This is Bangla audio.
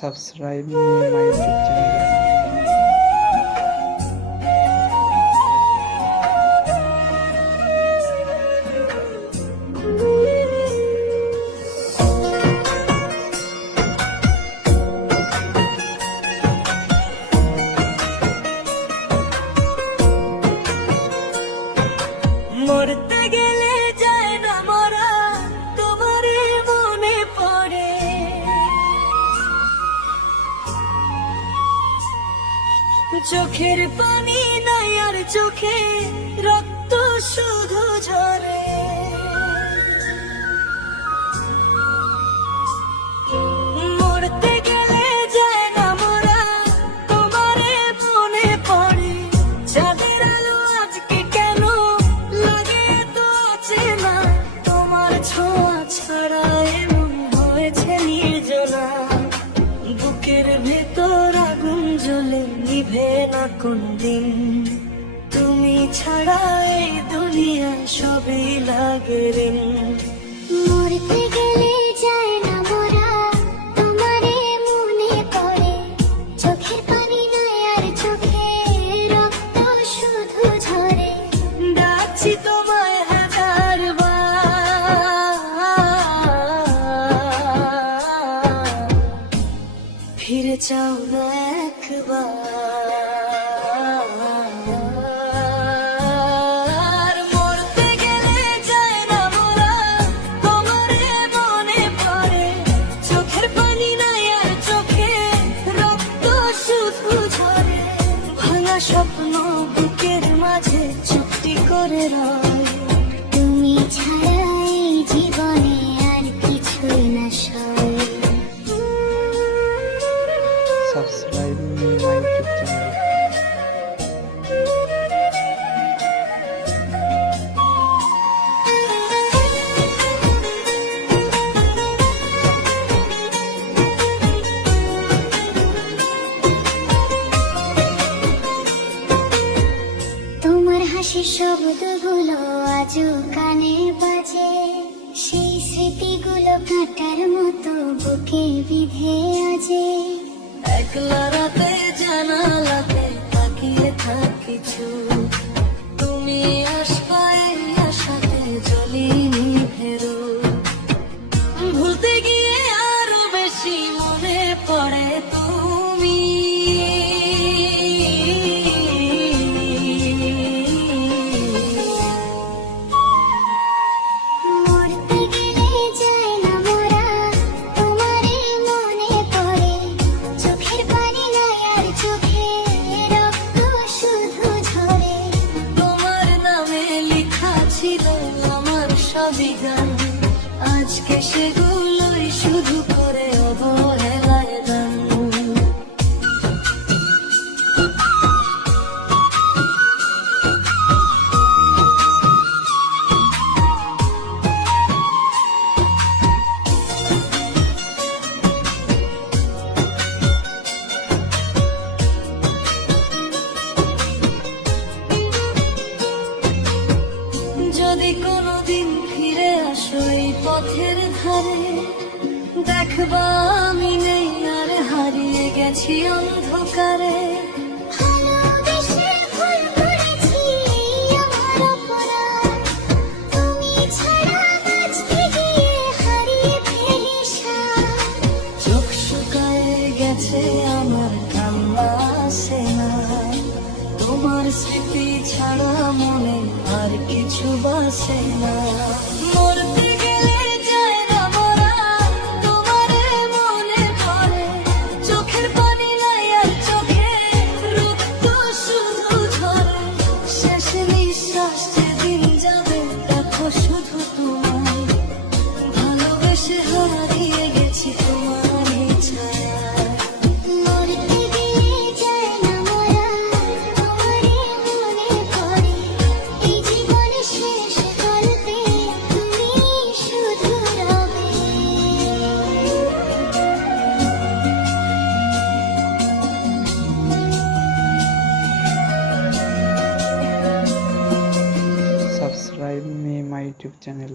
Subscribe me my YouTube channel. মরতে গেলে যায় না মরা, তোমারে মনে পড়ে। চোখের পানি নাই আর চোখে রক্ত শুধু ঝরে। মরতে গেলে যায় না মরা, তোমারে মনে পড়ে। চাঁদের আলো আজকে কেন লাগে তো আছে না, তোমার ছোঁয়া ছাড়া এমন হয়েছে নির্জনা। বুকের ভেতর আগুন জ্বলে নিভে না কোনদিন, তুমি ছাড়া এই দুনিয়া সবই লাগে ঋণ। মরতে গেলে যায় না মরা, তোমারে মনে পড়ে। চোখের পানি নাই আর চোখে রক্ত শুধু ঝরে। ডাকছি তোমায় হাজার বার, ফিরে চাও না একবার। মরতে গেলে যায় না মরা, তোমারে মনে পড়ে। চোখের পানি নাই আর চোখে রক্ত শুধু ঝরে। ভাঙা স্বপ্ন বুকের মাঝে চুপটি করে রয়। তুমি ছাড়া এই জীবনে আর কিছুই না সয়। Subscribe me my YouTube channel. তোমার হাসির শব্দগুলো আজও কানে বাজে। সেই স্মৃতিগুলো কাঁটার মতো বুকে বিধে আজে। একলা রাতে জানালাতে তাকিয়ে থাকি চুপ, তুমি আসবা এই আশাতে জ্বলি নিভেরো। ভুলতে গিয়ে আরো বেশি মনে পড়ে তুমি। মরতে গেলে যায় না মরা, তোমারে মনে পড়ে। চোখের পানি নাই আর চোখে রক্ত শুধু ঝরে। তোমার নামে লেখা ছিল আমার সবই গান, আজকে সেগুলোই শুধু করে অবহেলায় দান। যদি কোনোদিন ফিরে আসো এই পথের ধারে, দেখবা আমি নেই আর হারিয়ে গেছি অন্ধকারে। ভালোবেসে ভুল করেছি আমার অপরাধ। তুমি ছাড়া বাঁচতে গিয়ে হারিয়ে ফেলি সাথ। চোখ শুকায়ে গেছে আমার, কান্না আসে না। তোমার স্মৃতি ছাড়া মনে আর কিছু বাসে না। মরতে গেলে যায় না মরা, তোমারে মনে পড়ে। চোখের পানি নাই আর চোখে রক্ত শুধু ঝরে। শেষ নিঃশ্বাস যেদিন যাবে দেখো শুধু তোমায়, ভালোবেসে হারিয়ে গেছি তোমারই ছায়ায়। মরতে গেলে যায় না মরা, তোমারে মনে পড়ে। এই জীবনে শেষ গল্পে তুমি শুধু রবে। Subscribe me my YouTube channel.